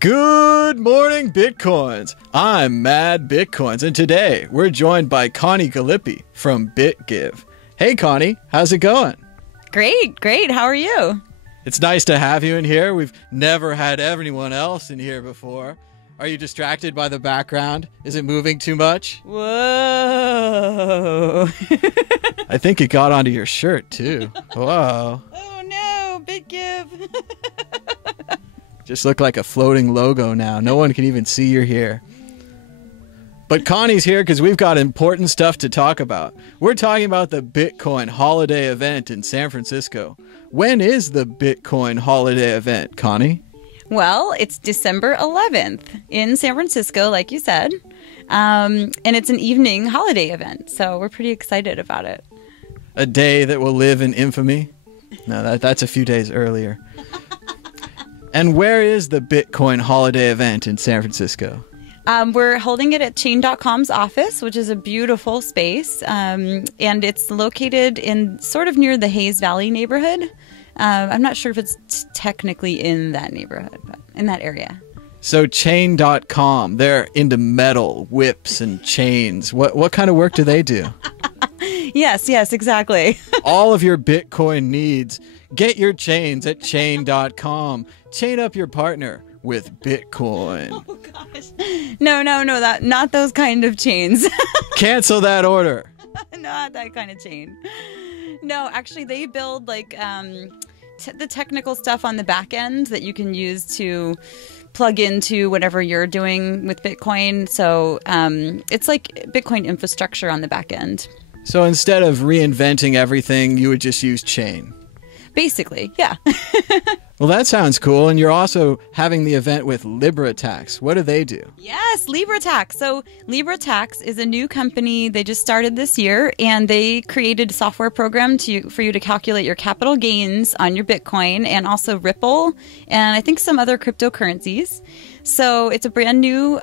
Good morning, Bitcoins. I'm MadBitcoins, and today we're joined by Connie Gallippi from BitGive. Hey, Connie, how's it going? Great. How are you? It's nice to have you in here. We've never had anyone else in here before. Are you distracted by the background? Is it moving too much? Whoa. I think it got onto your shirt, too. Whoa. Oh, no, BitGive. Just look like a floating logo now. No one can even see you're here. But Connie's here because we've got important stuff to talk about. We're talking about the Bitcoin holiday event in San Francisco. When is the Bitcoin holiday event, Connie? Well, it's December 11th in San Francisco, like you said. And it's an evening holiday event, so we're pretty excited about it. A day that will live in infamy? No, that's a few days earlier. And where is the Bitcoin holiday event in San Francisco? We're holding it at Chain.com's office, which is a beautiful space. And it's located in sort of near the Hayes Valley neighborhood. I'm not sure if it's technically in that neighborhood, but in that area. So Chain.com, they're into metal, whips, and chains. What kind of work do they do? Yes, exactly. All of your Bitcoin needs. Get your chains at Chain.com. Chain up your partner with Bitcoin. Oh, gosh. No, not those kind of chains. Cancel that order. Not that kind of chain. No, actually, they build like the technical stuff on the back end that you can use to plug into whatever you're doing with Bitcoin. So it's like Bitcoin infrastructure on the back end. So instead of reinventing everything, you would just use Chain. Basically, yeah. Well, that sounds cool. And you're also having the event with Libra Tax. What do they do? Yes, Libra Tax. So Libra Tax is a new company. They just started this year, and they created a software program for you to calculate your capital gains on your Bitcoin and also Ripple and I think some other cryptocurrencies. So it's a brand new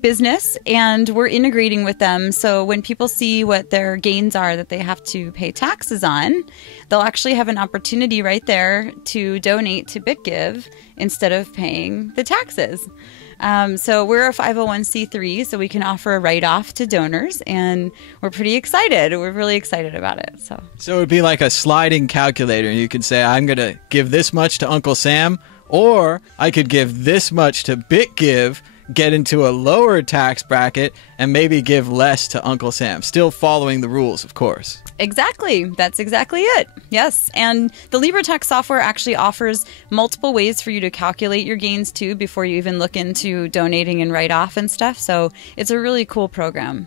business, and we're integrating with them. So when people see what their gains are that they have to pay taxes on, they'll actually have an opportunity right there to donate to BitGive instead of paying the taxes. So we're a 501c3, so we can offer a write-off to donors, and we're pretty excited. We're really excited about it. So it would be like a sliding calculator. You could say, I'm going to give this much to Uncle Sam, or I could give this much to BitGive, get into a lower tax bracket, and maybe give less to Uncle Sam. Still following the rules, of course. Exactly. That's exactly it. Yes. And the Libra Tax software actually offers multiple ways for you to calculate your gains too before you even look into donating and write-off and stuff. So it's a really cool program.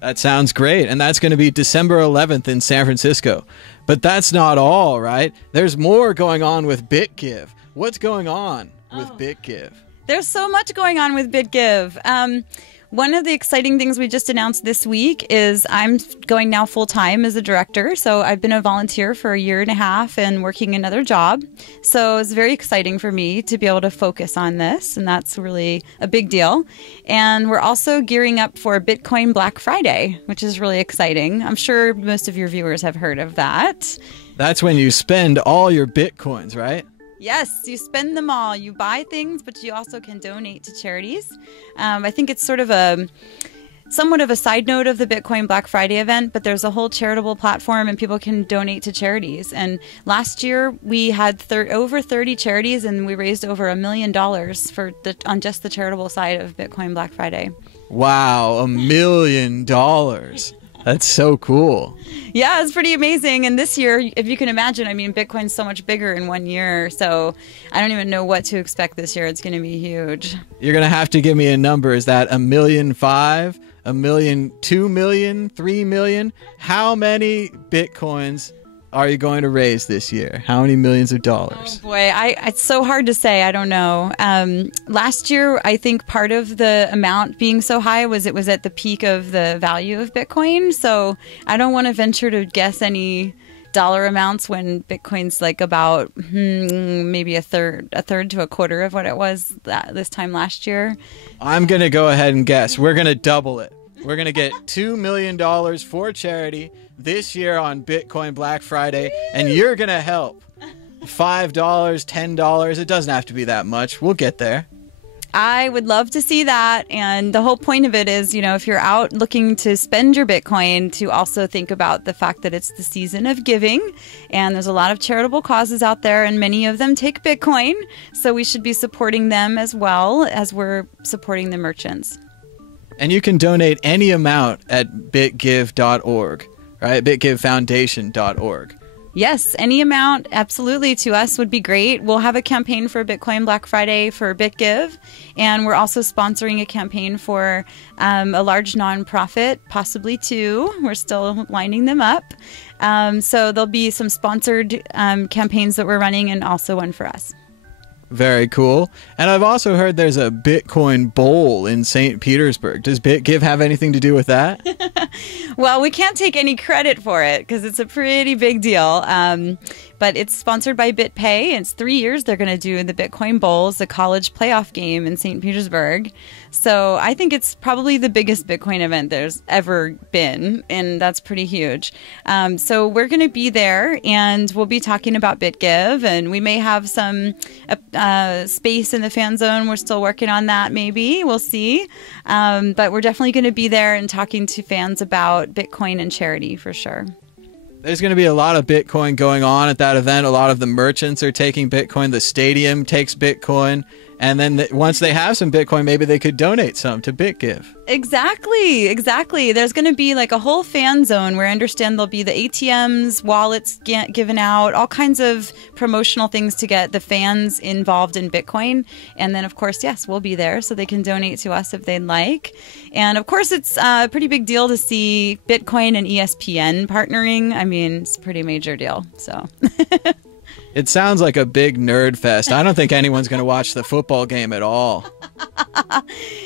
That sounds great. And that's going to be December 11th in San Francisco. But that's not all, right? There's more going on with BitGive. What's going on with BitGive? There's so much going on with BitGive. One of the exciting things we just announced this week is I'm going now full-time as a director. So I've been a volunteer for a year and a half and working another job. So it's very exciting for me to be able to focus on this, and that's really a big deal. And we're also gearing up for Bitcoin Black Friday, which is really exciting. I'm sure most of your viewers have heard of that. That's when you spend all your Bitcoins, right? Yes, you spend them all. You buy things, but you also can donate to charities. I think it's sort of somewhat of a side note of the Bitcoin Black Friday event, but there's a whole charitable platform and people can donate to charities. And last year we had over 30 charities, and we raised over $1 million on just the charitable side of Bitcoin Black Friday. Wow, $1 million. That's so cool. Yeah, it's pretty amazing. And this year, if you can imagine, I mean, Bitcoin's so much bigger in 1 year. So I don't even know what to expect this year. It's going to be huge. You're going to have to give me a number. Is that 1.5 million, 1 million, 2 million, 3 million? How many Bitcoins are you going to raise this year? How many millions of dollars? Oh boy, it's so hard to say. I don't know. Last year, I think part of the amount being so high was it was at the peak of the value of Bitcoin. So I don't want to venture to guess any dollar amounts when Bitcoin's like about maybe a third to a quarter of what it was this time last year. I'm going to go ahead and guess. We're going to double it. We're going to get $2 million for charity this year on Bitcoin Black Friday, and you're going to help. $5, $10. It doesn't have to be that much. We'll get there. I would love to see that. And the whole point of it is, if you're out looking to spend your Bitcoin, to also think about the fact that it's the season of giving. And there's a lot of charitable causes out there, and many of them take Bitcoin. So we should be supporting them as well as we're supporting the merchants. And you can donate any amount at bitgive.org, right? bitgivefoundation.org. Yes, any amount, absolutely, to us would be great. We'll have a campaign for Bitcoin Black Friday for BitGive, and we're also sponsoring a campaign for a large nonprofit, possibly two. We're still lining them up. So there'll be some sponsored campaigns that we're running, and also one for us. Very cool. And I've also heard there's a Bitcoin Bowl in St. Petersburg. Does BitGive have anything to do with that? Well, we can't take any credit for it because it's a pretty big deal. But it's sponsored by BitPay. It's 3 years they're going to do the Bitcoin Bowls, the college playoff game in St. Petersburg. So I think it's probably the biggest Bitcoin event there's ever been, and that's pretty huge. So we're going to be there, and we'll be talking about BitGive, and we may have some space in the fan zone. We're still working on that, maybe. We'll see. But we're definitely going to be there and talking to fans about Bitcoin and charity for sure. There's going to be a lot of Bitcoin going on at that event. A lot of the merchants are taking Bitcoin. The stadium takes Bitcoin. And then once they have some Bitcoin, maybe they could donate some to BitGive. Exactly. There's going to be like a whole fan zone where I understand there'll be the ATMs, wallets given out, all kinds of promotional things to get the fans involved in Bitcoin. And then, of course, yes, we'll be there so they can donate to us if they'd like. And, of course, it's a pretty big deal to see Bitcoin and ESPN partnering. I mean, it's a pretty major deal. So... It sounds like a big nerd fest. I don't think anyone's going to watch the football game at all.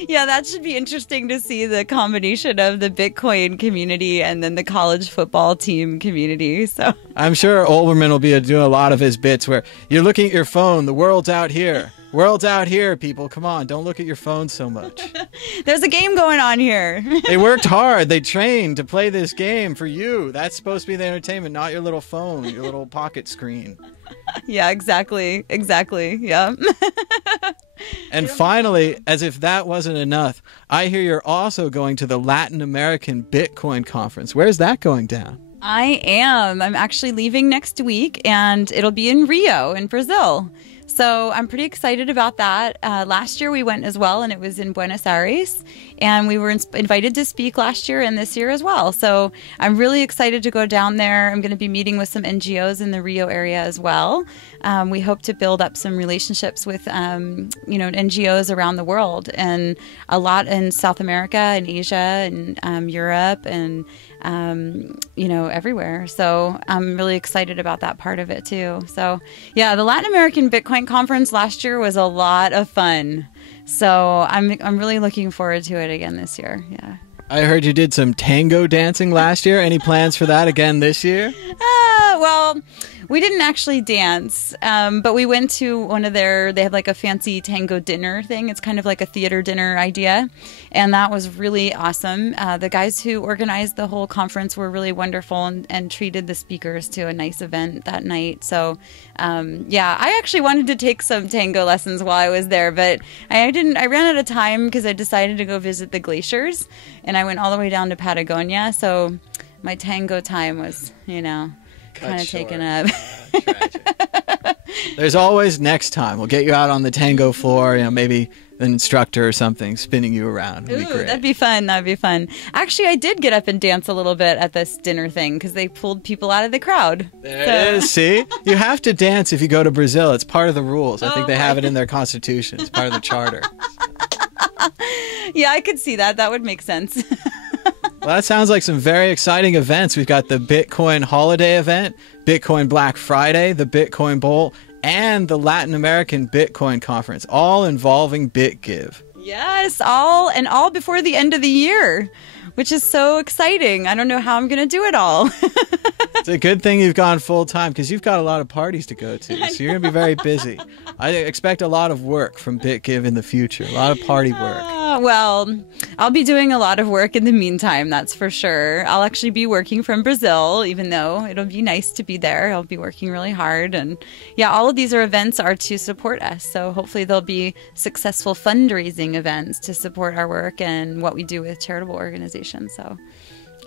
Yeah, that should be interesting to see the combination of the Bitcoin community and then the college football team community. So I'm sure Olbermann will be doing a lot of his bits where you're looking at your phone. The world's out here. World's out here, people. Come on, don't look at your phone so much. There's a game going on here. They worked hard. They trained to play this game for you. That's supposed to be the entertainment, not your little phone, your little pocket screen. Yeah, exactly. Yeah. And finally, as if that wasn't enough, I hear you're also going to the Latin American Bitcoin Conference. Where's that going down? I am. I'm actually leaving next week, and it'll be in Rio, in Brazil. So I'm pretty excited about that. Last year we went as well, and it was in Buenos Aires. And we were invited to speak last year and this year as well. So I'm really excited to go down there. I'm going to be meeting with some NGOs in the Rio area as well. We hope to build up some relationships with, NGOs around the world, and a lot in South America and Asia and Europe and everywhere. So I'm really excited about that part of it too. So yeah, the Latin American Bitcoin Conference last year was a lot of fun. So I'm really looking forward to it again this year. Yeah. I heard you did some tango dancing last year. Any plans for that again this year? Well, we didn't actually dance, but we went to they have like a fancy tango dinner thing. It's kind of like a theater dinner idea. And that was really awesome. The guys who organized the whole conference were really wonderful and treated the speakers to a nice event that night. So, I actually wanted to take some tango lessons while I was there, but I didn't. I ran out of time because I decided to go visit the glaciers, and I went all the way down to Patagonia. So my tango time was, kind of taken up. There's always next time. We'll get you out on the tango floor, maybe an instructor or something spinning you around. It'd be great. That'd be fun. Actually, I did get up and dance a little bit at this dinner thing because they pulled people out of the crowd. There it is. See? You have to dance if you go to Brazil. It's part of the rules. I think they have it in their constitution. It's part of the charter. Yeah, I could see that. That would make sense. Well, that sounds like some very exciting events. We've got the Bitcoin holiday event, Bitcoin Black Friday, the Bitcoin Bowl, and the Latin American Bitcoin Conference, all involving BitGive. Yes, all before the end of the year, which is so exciting. I don't know how I'm going to do it all. It's a good thing you've gone full time because you've got a lot of parties to go to, so you're going to be very busy. I expect a lot of work from BitGive in the future, a lot of party work. Well, I'll be doing a lot of work in the meantime, that's for sure. I'll actually be working from Brazil, even though it'll be nice to be there. I'll be working really hard. And yeah, all of these events are to support us. So hopefully there'll be successful fundraising events to support our work and what we do with charitable organizations. So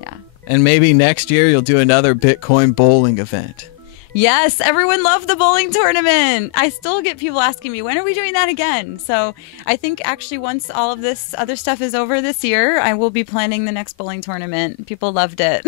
yeah. And maybe next year you'll do another Bitcoin bowling event. Yes, everyone loved the bowling tournament. I still get people asking me, when are we doing that again? So I think actually once all of this other stuff is over this year, I will be planning the next bowling tournament. People loved it.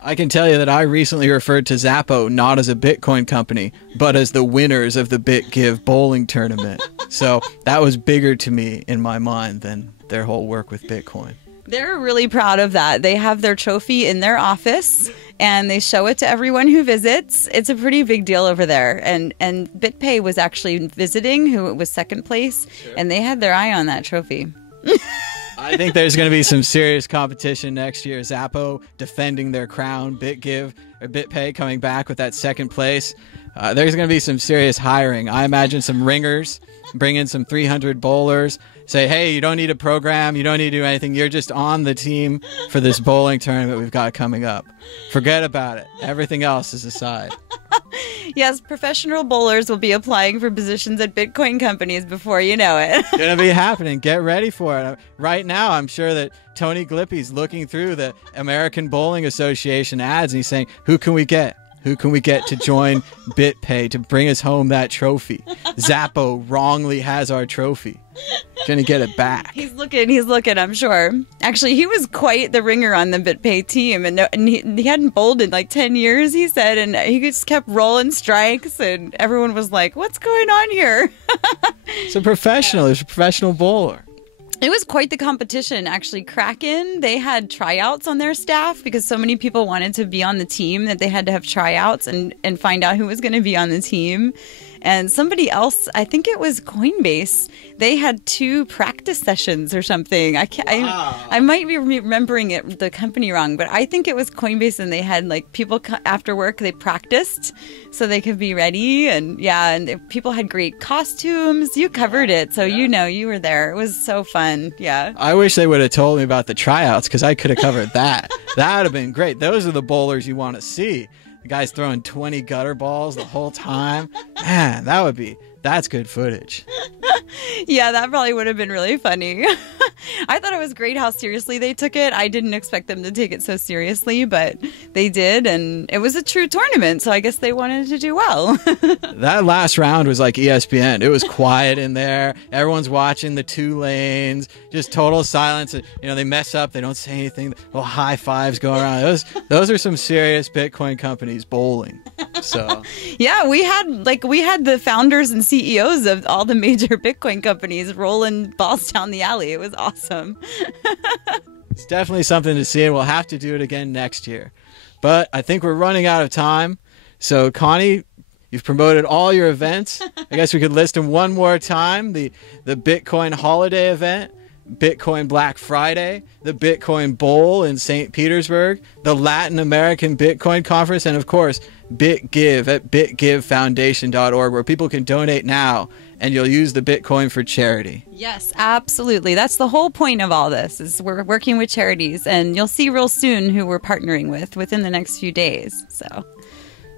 I can tell you that I recently referred to Zappo not as a Bitcoin company, but as the winners of the BitGive bowling tournament. So that was bigger to me in my mind than their whole work with Bitcoin. They're really proud of that. They have their trophy in their office and they show it to everyone who visits. It's a pretty big deal over there. And BitPay was actually visiting, who was second place, and they had their eye on that trophy. I think there's going to be some serious competition next year. Zappo defending their crown, BitPay coming back with that second place. There's going to be some serious hiring. I imagine some ringers, bring in some 300 bowlers, say, hey, you don't need a program, you don't need to do anything, you're just on the team for this bowling tournament we've got coming up. Forget about it. Everything else is aside. Yes, professional bowlers will be applying for positions at Bitcoin companies before you know it. Gonna be happening. Get ready for it. Right now, I'm sure that Tony Gallippi's looking through the American Bowling Association ads and he's saying, who can we get? Who can we get to join BitPay to bring us home that trophy? Zappo wrongly has our trophy. Gonna get it back. He's looking, I'm sure. Actually, he was quite the ringer on the BitPay team, and he hadn't bowled in like 10 years, he said, and he just kept rolling strikes, and everyone was like, what's going on here? It's a professional. He's a professional bowler. It was quite the competition, actually. Kraken, they had tryouts on their staff because so many people wanted to be on the team that they had to have tryouts and find out who was going to be on the team. And somebody else, I think it was Coinbase, they had 2 practice sessions or something. I might be remembering the company wrong, but I think it was Coinbase, and they had like people after work, they practiced so they could be ready. And yeah, and people had great costumes. You covered it, so you know you were there. It was so fun. Yeah. I wish they would have told me about the tryouts because I could have covered that. That would have been great. Those are the bowlers you want to see. The guy's throwing 20 gutter balls the whole time. Man, that's good footage. Yeah, that probably would have been really funny. I thought it was great how seriously they took it. I didn't expect them to take it so seriously, but they did, and it was a true tournament, so I guess they wanted to do well. That last round was like ESPN. It was quiet in there. Everyone's watching the 2 lanes, just total silence. You know, they mess up, they don't say anything. Little high fives going around. Those are some serious Bitcoin companies bowling. So yeah, we had the founders and CEOs of all the major Bitcoin companies rolling balls down the alley. It was awesome. It's definitely something to see, and we'll have to do it again next year. But I think we're running out of time. So Connie, you've promoted all your events. I guess we could list them one more time. The Bitcoin holiday event, Bitcoin Black Friday, the Bitcoin Bowl in St. Petersburg, the Latin American Bitcoin Conference, and of course, BitGive at bitgivefoundation.org, where people can donate now and you'll use the Bitcoin for charity. Yes, absolutely. That's the whole point of all this, is we're working with charities, and you'll see real soon who we're partnering with within the next few days. So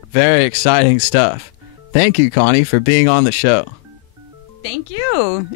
very exciting stuff. Thank you, Connie, for being on the show. Thank you.